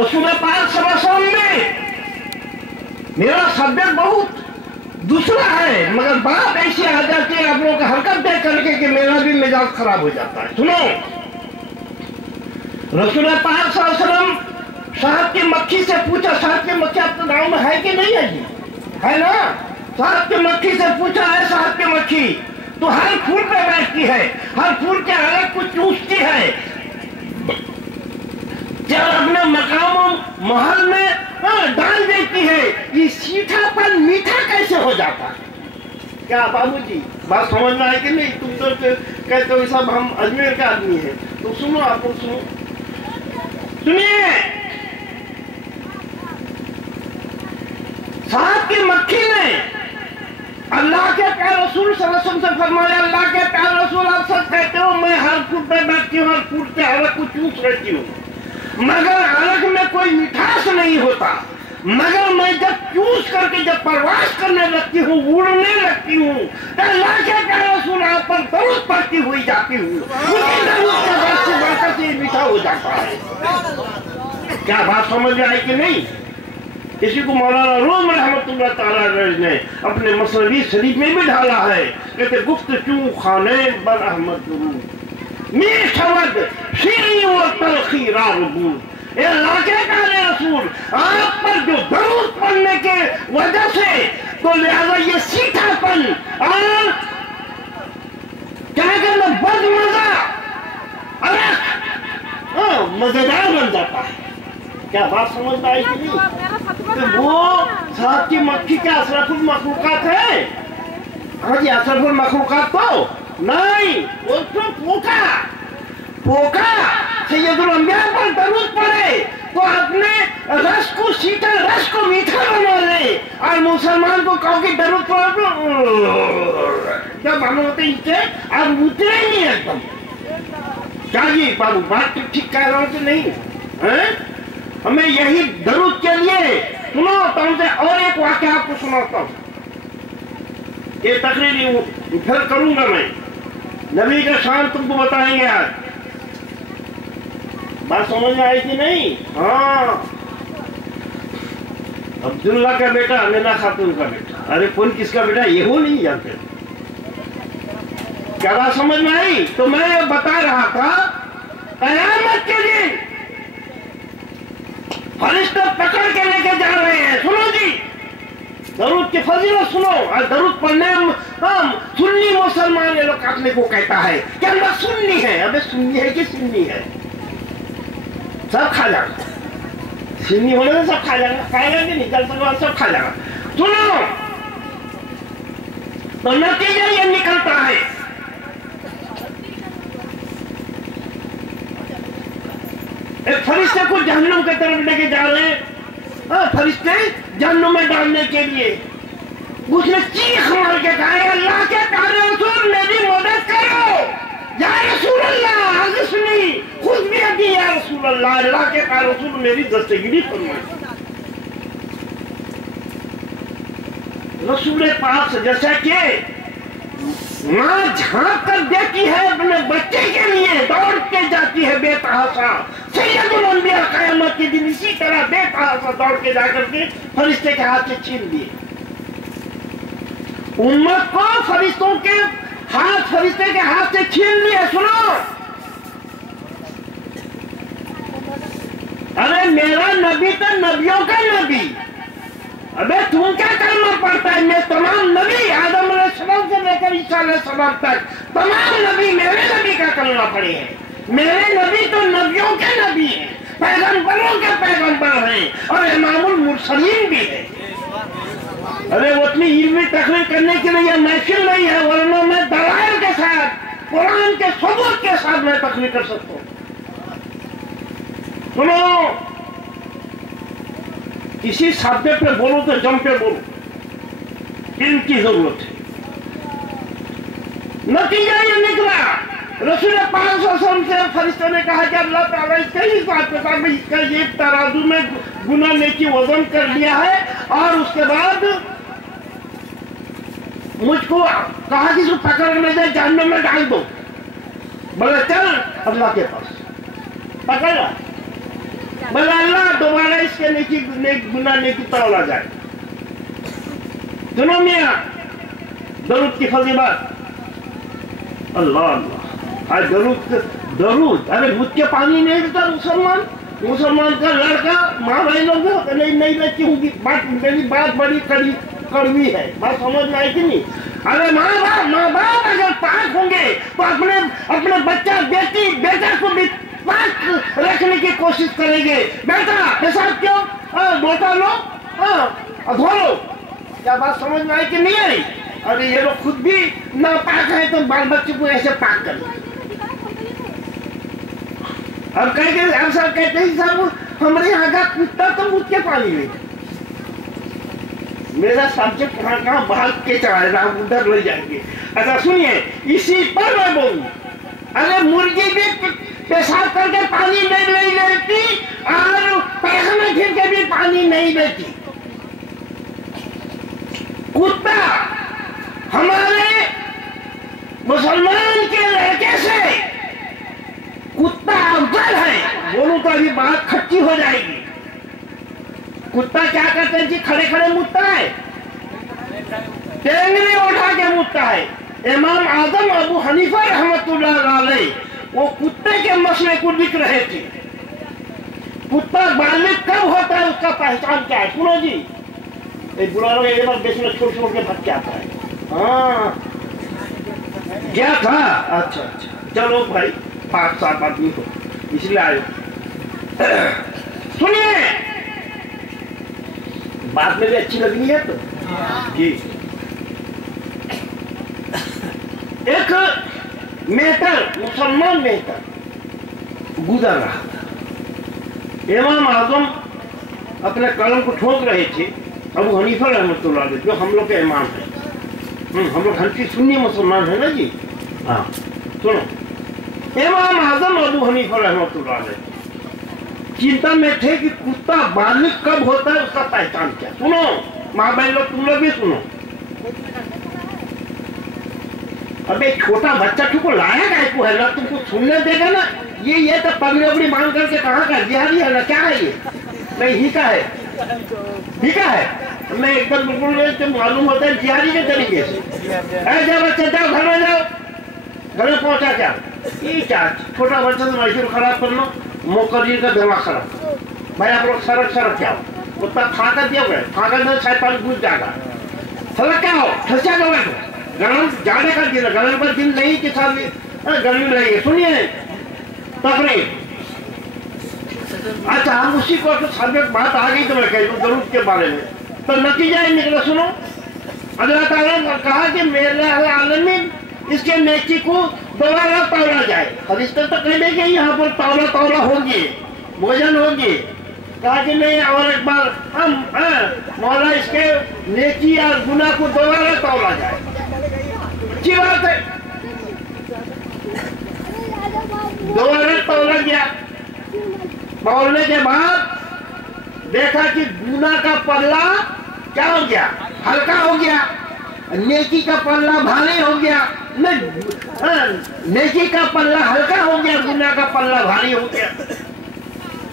रसूल पाक सल्लल्लाहु अलैहि वसल्लम में मेरा सब्जेक्ट बहुत दूसरा है, मगर बात ऐसी आ जाती है आप लोगों का हरकत देख करके कि मेरा भी मिजाज खराब हो जाता है। सुनो, रसूल पाक सल्लल्लाहु अलैहि वसल्लम शहद की मक्खी से पूछा, शहद की मक्खी आपके गांव में है कि नहीं है जी? है ना? शहद की मक्खी से पूछा, है शहद की मक्खी तो हर फूल पे बैठती है, हर फूल के अलग कुछ चूसती है, जब अपने मकाम महल में डाल देती है, ये सीठापन मीठा कैसे हो जाता है? क्या बाबूजी बात समझना है कि नहीं? तुम तो कहते हो सब हम अजमेर के आदमी हैं, तो सुनो, आप लोग सुनो, सुनिए। शहद की मक्खी ने अल्लाह के प्यारे रसूल सल्लल्लाहु अलैहि वसल्लम से फरमाया, अल्लाह के प्यारे रसूल आप सच कहते हो, मैं हर फूल पे बैठती हूँ, हर फूल के अलग को चूस रहती हूँ, मगर अलग में कोई मिठास नहीं होता, मगर मैं जब चूस करके जब प्रवास करने लगती हूँ, उड़ने लगती हूँ, तो अल्लाह के प्यारे रसूल आप पर दरूद पड़ती हुई जाती हूँ, उसी दरूद के बाद से बढ़कर से मीठा हो जाता है। क्या बात समझ में आई कि नहीं? इसी को मौलाना रूम रहमतुल्लाह ताला अलैह ने अपने मसनवी शरीफ में भी ढाला है, कहते गुफ्तगू खाने बर अहमद मीठवद शीरी व तलखी राबूद। अल्लाह के प्यारे रसूल आप पर जो दरूद पढ़ने के वजह से तो लिहाजा ये सीठापन और क्या कहना बदमजा अरे मजेदार बन जाता है। क्या बात समझ में आई कि नहीं? तो वो शहद की मक्खी क्या अशरफुल मखलूकात है? हाँ जी, अशरफुल मखलूकात तो नहीं, वो तो पोका सैयदुल अंबिया पर दरूद पड़े तो अपने रस को शीतल, रस को मीठा बना ले, और मुसलमान को कहो कि दरूद पड़े तो जब हम होते ही और उतरे नहीं एकदम। क्या जी बाबू बात ठीक कह रहा हूँ कि नहीं है? हमें यही दरूद के लिए सुनो, तो हमसे और एक वाक्य आपको सुनाता हूँ, ये तकरीर फिर करूंगा मैं, नबी का शान तुमको बताएंगे आज। बात समझ में आई कि नहीं? हाँ, अब्दुल्ला का बेटा, अमीना खातून का बेटा, अरे कौन किसका बेटा ये हो नहीं जानते। क्या बात समझ में आई? तो मैं बता रहा था कयामत के दिन फरिश्ते पकड़ के लेके जा रहे हैं। सुनो जी, दरूद की फजीलत सुनो, और दरूद पढ़ने हम सुन्नी मुसलमान ये लोग अपने को कहता है कि हम लोग सुन्नी है। अबे सुन्नी है कि सुन्नी है? सब खा जाएगा, सुन्नी होने से सब खा जाएगा, खाएगा कि नहीं? कल सब खा जाएगा। सुनो, तो नतीजा ये निकलता है, एक फरिश्ते को जहन्नुम की तरफ लेके जा रहे हैं, फरिश्ते जहन्नुम में डालने के लिए। उसने चीख मार के कहा, अल्लाह के प्यारे रसूल मेरी मदद करो, या रसूल अल्लाह अगस्नी खुद भी अभी, या रसूल अल्लाह, अल्लाह के प्यारे रसूल मेरी दस्तगिरी फरमाए। रसूल पाक से जैसा कि माँ झांक कर देती है अपने बच्चे के लिए, दौड़ के जाती है बेतहाशा, सैयदुल अंबिया क़यामत के दिन इसी तरह बेतहाशा दौड़ के जाकर के फरिश्ते के हाथ से छीन लिए। उम्मत को फरिश्तों के हाथ, फरिश्ते के हाथ से छीन लिए। सुनो, अरे मेरा नबी तो नबियों का नबी, अबे तुम क्या करना पड़ता है? मैं तमाम नबी आदम अलैहिस्सलाम से लेकर ईसा अलैहिस्सलाम तक तमाम नबी मेरे नबी का करना पड़े हैं। मेरे नबी तो नबियों के नबी हैं, पैगंबरों के पैगंबर हैं, और इमामुल मुरसलीन भी है। अरे वो इतनी इल्मी तकरीर करने के लिए महफिल नहीं है, वरना मैं दलाइल के साथ, कुरान के सबूत के साथ मैं तकरीर कर सकता हूँ। सुनो, किसी सब्जेक्ट पे बोलो तो जम पे बोलो, इनकी जरूरत है। नतीजा ये निकला, रसूल पाक सल्लल्लाहु अलैहि वसल्लम से फरिश्ते ने कहा कि अल्लाह ताला इसका इस बात पे था, इसका ये तराजू में गुनाह नेकी वजन कर लिया है, और उसके बाद मुझको कहा कि इसको पकड़ में जाए जहन्नुम में डाल दो। बोले चल अल्लाह के पास, पकड़ा बोला अल्लाह दोबारा इसके नेकी गुनाह नेकी तौला जाए। सुनो मियाँ दरूद की फजीलत, अल्लाह अल्लाह। आज दरूद अरे मुझके पानी नहीं देता मुसलमान का लड़का माँ भाई लोग नहीं देती होंगी। मेरी बात बड़ी कड़वी है, बात समझ में आई कि नहीं? अरे माँ बाप अगर पाक होंगे तो अपने बच्चा बेटा को भी पाक रखने की कोशिश करेंगे। बेटा पेशाब क्यों बोटा लो धो लो। क्या बात समझ में आई कि नहीं आई? अरे ये लोग खुद भी ना पाक है तो बाल बच्चे को ऐसे पाक करें। अब कहते हैं साहब हमारे यहाँ का कुत्ता तो मुझ के पानी में। मेरा सब्जेक्ट कहाँ भाग के चढ़ा रहा, उधर ले जाएंगे। अच्छा सुनिए, इसी पर मैं बोलूं, अरे मुर्गी भी पेशाब करके पानी नहीं लेती और पैखाना फिर के भी पानी नहीं देती। कुत्ता हमारे मुसलमान के लड़के से कुत्ता अफजल है। बोलूं तो अभी बात खट्टी हो जाएगी। कुत्ता क्या करते हैं जी? खड़े खड़े मुतता है, टेंगरी उठा के मुतता है। इमाम आजम अबू हनीफा रहमतुल्लाह अलैह वो कुत्ते के मसले को लिख रहे थे। कुत्ता बालिग कब होता है, उसका पहचान क्या है? सुनो जी, एक बुरा लोग एक बार देश में छोड़ के भटक जाता है। हाँ क्या था? अच्छा चलो भाई 5-7 आदमी हो इसलिए आयो। सुनिए बात में भी अच्छी लगनी है तो जी। एक मेहतर मुसलमान मेहतर गुजर रहा था। इमाम आजम अपने कलम को ठोक रहे थे। अबू हनीफा रहमतुल्लाह अलैह जो हम लोग के इमाम है, हम लोग हल्की सुन्नी मुसलमान है ना जी। हाँ सुनो, इमाम आजम अबू हनीफा रहमतुल्लाह अलैह चिंता में थे कि कुत्ता बालिग कब होता है, उसका पहचान क्या। सुनो माँ बहन लोग, तुम लोग भी सुनो। अबे छोटा बच्चा तुमको लाया गया को है ना, तुमको सुनने देगा ना। ये तो पगड़ी उगड़ी मांग करके कहाँ का बिहारी है ना, क्या है ये? नहीं ही का है, ठीक है। मैं एकदम बिल्कुल मालूम होता है बिहारी के तरीके से। जाओ बच्चा जाओ घर में जाओ, घर में पहुंचा क्या? ये क्या छोटा बच्चा तो मैसूर खराब कर लो, मोकरीर का दिमाग खराब। भाई आप लोग सड़क क्या हो, उतना फाका दिया गया, फाका में शायद पानी घुस जाएगा। सड़क क्या हो, ठसा दोगे तो गरम जाने का दिन, गरम का दिन नहीं कि साथ गर्मी लगेगी। सुनिए तकरीर। अच्छा हम उसी को तो सब्जेक्ट बात आ गई तो मैं कह दूं दरूद के बारे में, तो नतीजा ही निकला। सुनो, अल्लाह ताला ने कहा कि मेरे आलमीन इसके नेकी को दोबारा तौला जाए। फरिश्ते तो कहने के यहाँ पर तौला होगी, भोजन होगी। कहा कि नहीं और एक बार हम मौला इसके नेकी और गुनाह को दोबारा तौला जाए। अच्छी बात है, दोबारा तौला गया। तौलने के बाद देखा कि गुनाह का पल्ला क्या हो गया, हल्का हो गया। नेकी का पल्ला भारी हो गया। नेकी का पल्ला हल्का हो गया, गुनाह का पल्ला भारी हो गया।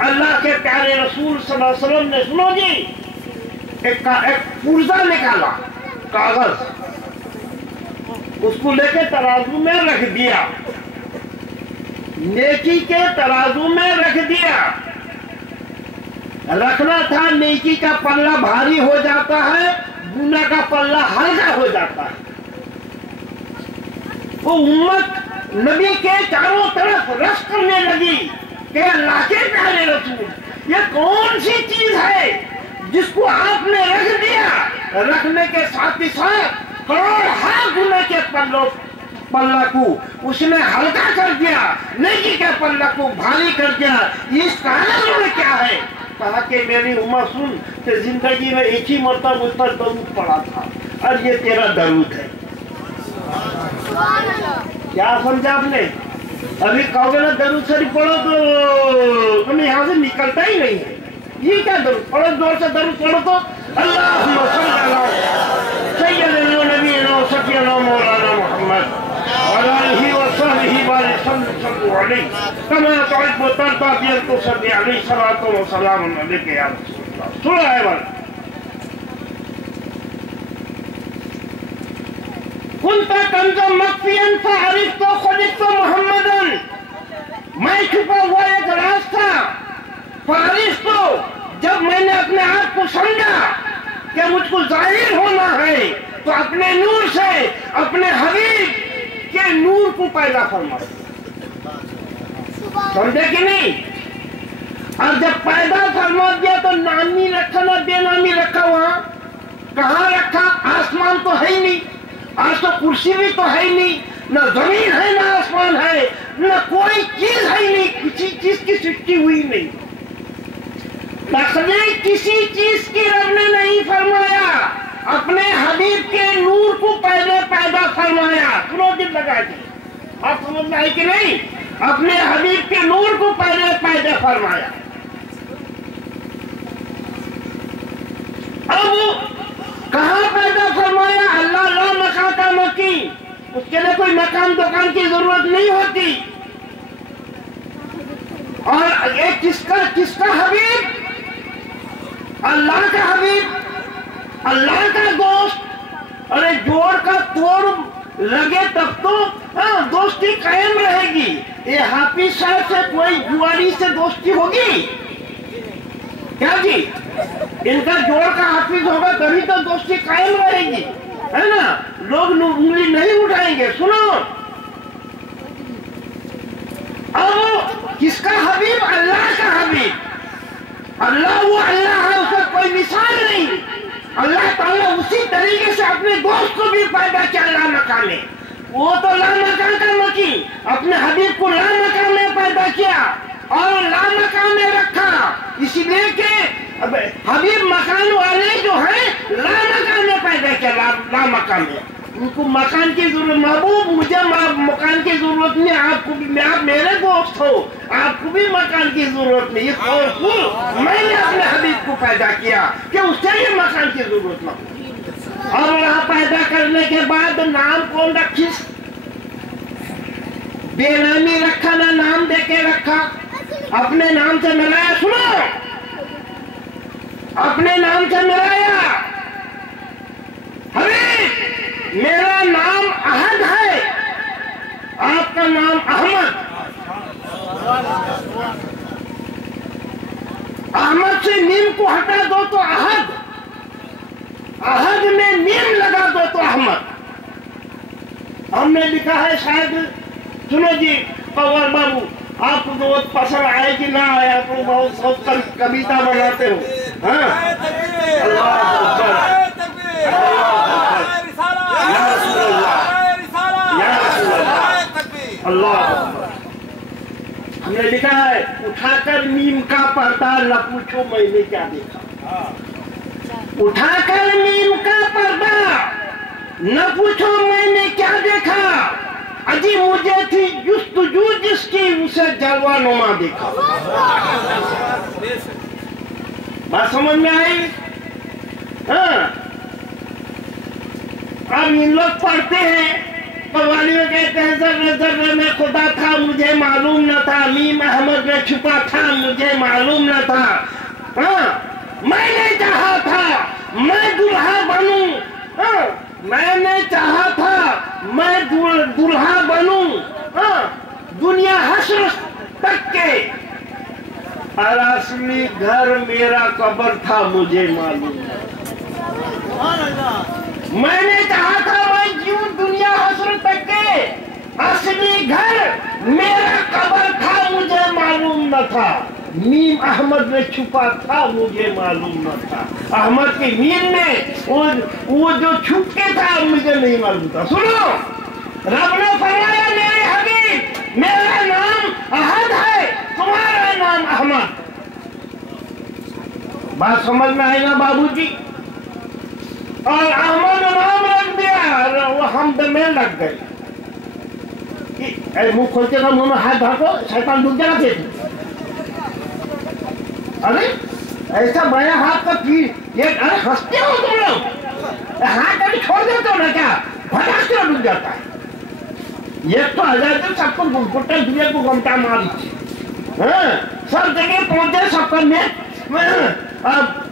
अल्लाह के प्यारे रसूल सल्लल्लाहु अलैहि वसल्लम ने सुनो जी एक पुर्जा निकाला, कागज, उसको लेके तराजू में रख दिया, नेकी के तराजू में रख दिया। रखना था, नेकी का पल्ला भारी हो जाता है, गुनाह का पल्ला हल्का हो जाता है। वो उम्मत नबी के चारों तरफ रश करने लगी कि अल्लाह के प्यारे रसूल ये कौन सी चीज है जिसको आपने रख दिया, रखने के साथ ही साथ करोड़ हाथ गुनाह के पल्ला को उसने हल्का कर दिया, नेकी के पल्ला को भारी कर दिया। इस कारण में क्या है? कहा कि मेरी उम्र सुन कि जिंदगी में एक ही मरतबा मुझ पर दरूद पड़ा था और ये तेरा दरूद है। क्या समझा आपने? अभी कहोगे ना दरूद शरीफ पढ़ो तो तुम्हें यहाँ से निकलता ही नहीं है। ये क्या दरूद पढ़ो, जोर से दरूद पढ़ो तो अल्लाहुम्मा सल्ली अला सय्यिदना नबीना व शफीना मौलाना मुहम्मद व आलिहि व सहबिहि व सल्लम। सल्लु अलैहि कमा तुहिब्बु तर्दा सल्ली अलैहि सलातो व सलामुन अलैका या रसूलल्लाह। सुनो है कुंता कंजो मख्फियन फअरिफ्तु खुलिक़्तु मुहम्मदन, मैं छुपा हुआ एक राज था। फअरिफ्तु, जब मैंने अपने आप को समझा कि मुझको जाहिर होना है, तो अपने नूर से अपने हबीब के नूर को पैदा फरमा। समझे कि नहीं? और जब पैदा फरमा दिया तो नामी रखा ना बेनामी रखा, वहां कहाँ रखा? आसमान तो है ही नहीं, आज तो कुर्सी भी तो है ही नहीं, ना जमीन है ना आसमान है, ना कोई चीज है ही नहीं, किसी चीज की सृष्टि हुई नहीं। किसी चीज की रब ने नहीं फरमाया, अपने हबीब के नूर को पहले पैदा फरमाया। सुनो दिल लगा के, आप समझना है कि नहीं? अपने हबीब के नूर को पहले पैदा फरमाया। अब कहाँ पैदा फरमाया? अल्लाह ला मकान का मकी, उसके लिए कोई मकान दुकान की जरूरत नहीं होती। और ये किसका हबीब? अल्लाह का हबीब, अल्लाह का दोस्त। अरे जोड़ का तोड़ लगे तब तो दोस्ती कायम रहेगी। ये हाफिज साहब से कोई जुआरी से दोस्ती होगी क्या जी? इनका जोड़ का हाफिज होगा तभी तो दोस्ती कायम रहेगी, है ना? लोग उंगली नहीं उठाएंगे। सुनो, अब किसका हबीब? अल्लाह का हबीब। अल्लाह वो अल्लाह है, उसका कोई मिसाल नहीं। अल्लाह ताला उसी तरीके से अपने दोस्त को भी पैदा किया लामकान में। वो तो लामकान का मकी, अपने हबीब को लामकान में पैदा किया और लामकान में रखा, इसीलिए कि हबीब मकान वाले जो है लामकान में पैदा किया। लामकान में उनको मकान की जरूरत, महबूब मुझे मकान की जरूरत नहीं, आपको भी, आप मेरे दोस्त हो, आपको भी मकान की जरूरत नहीं। मैंने अपने हबीब को पैदा किया कि उससे भी मकान की जरूरत ना हो। और वहां पैदा करने के बाद नाम कौन रखी? बेनामी रखा ना नाम देके रखा, अपने नाम से मिलाया। सुनो, अपने नाम से मिलाया। हबीब, मेरा नाम अहद है, आपका नाम अहमद। अहमद से नीम को हटा दो तो अहद, अहद में नीम लगा दो तो अहमद। हमने लिखा है शायद, सुनो जी पवार बाबू, आपको तो बहुत पसंद आएगी ना आया तो बहुत कविता बनाते हो। हाँ, अल्लाह, हमने लिखा है उठाकर नीम का पर्दा, न पूछो मैंने क्या देखा। उठाकर नीम का पर्दा, न पूछो मैंने क्या देखा। अजी मुझे थी जुस्तजू जिसकी, उसे जलवा नुमा देखा। बात समझ में आई? हाँ, अब इन लोग पढ़ते हैं, कव्वाली में कहते हैं जर्रे जर्रे में खुदा था मुझे मालूम न था, मीम अहमद में छुपा था मुझे मालूम न था। हाँ, मैंने चाहा था मैं दुल्हा बनूं, हाँ, मैंने चाहा था मैं दुल्हा बनूं, हाँ, दुनिया हश्र तक के, और असली घर मेरा कब्र था मुझे मालूम। मैंने चाहा था मैं जीऊं दुनिया हश्र तक के, असली घर मेरा कब्र था मुझे मालूम न था। मीम अहमद में छुपा था मुझे मालूम न था। अहमद की मीम में वो जो छुप के था मुझे नहीं मालूम था। सुनो, रब ने फरमाया मेरे हबीब मेरा नाम अहद है, तुम्हारा नाम अहमद। बात समझ में आएगा बाबूजी? और अहमद नाम रख दिया, वो हमद में लग गए। मुंह खोलते ना, मुंह में हाथ ढाको, शैतान डूब जाना थे। अरे ऐसा बड़ा हाथ का ये, अरे हंसते हो तुम लोग, हाथ कभी छोड़ देते हो ना क्या? भटकते हो, डूब जाता है। ये तो आजादी सबको गुटटा दिए को गमटा मारी सब जगह पहुंचे सबका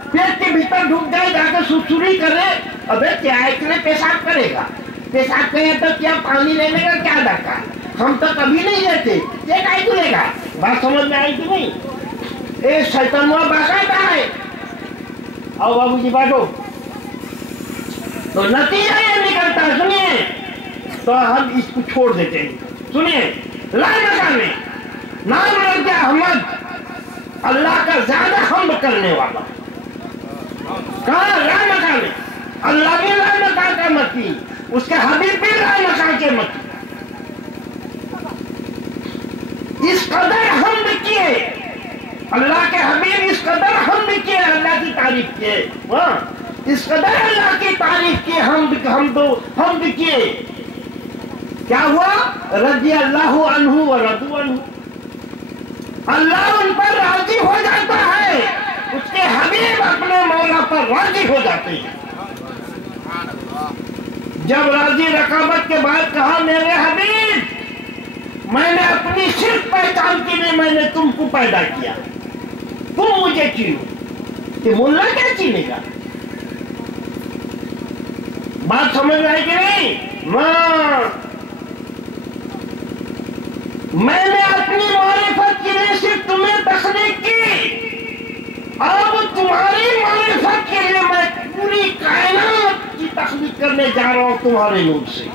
पेट के भीतर ढुक जाए, जाकर सुसुरी करे। अबे क्या इतने पेशाब करेगा, पेशाब करे तो क्या पानी लेने का क्या दरकार, हम तो कभी नहीं लेते, ये काय लेगा। बात समझ में आई कि नहीं? ये शैतानुआ बाकायदा है। आओ बाबूजी बैठो। तो नतीजा ये निकलता है, सुनिए, तो हम इसको छोड़ देते हैं। सुनिए, लाल मकान में नाम रख दिया अहमद, अल्लाह का ज्यादा हम्द करने वाला। कहा लाल मकान में अल्लाह भी लाल मकान का मती, उसके हबीब भी लाल मकान के मती। इस कदर हम्द किए अल्लाह के हबीब, इस कदर हम्द किए, अल्लाह की तारीफ किए, इस कदर अल्लाह की तारीफ किए, हम्द किए। क्या हुआ? रज़ी अल्लाहु अन्हु व रज़ू अन्हु, अल्लाह उन पर राजी हो जाता है, उसके हबीब अपने मौला पर राजी हो जाते हैं। जब राजी रकाबत के बाद कहा, मेरे हबीब, मैंने अपनी सिर्फ पहचान के लिए मैंने तुमको पैदा किया, तुम मुझे चीनो। कि मुल्ला क्या चीनेगा? बात समझ आई कि नहीं? मैंने अपनी मारिफत के लिए सिर्फ तुम्हें तस्दीक की, अब तुम्हारी मारिफत के लिए मैं पूरी कायनात की तस्दीक करने जा रहा हूं तुम्हारे नूर से।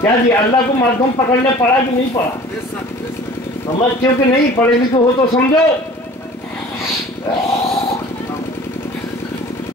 क्या जी, अल्लाह को मरदम पकड़ने पड़ा कि नहीं पड़ा? समझते हो कि नहीं? पढ़े लिखे हो तो समझो।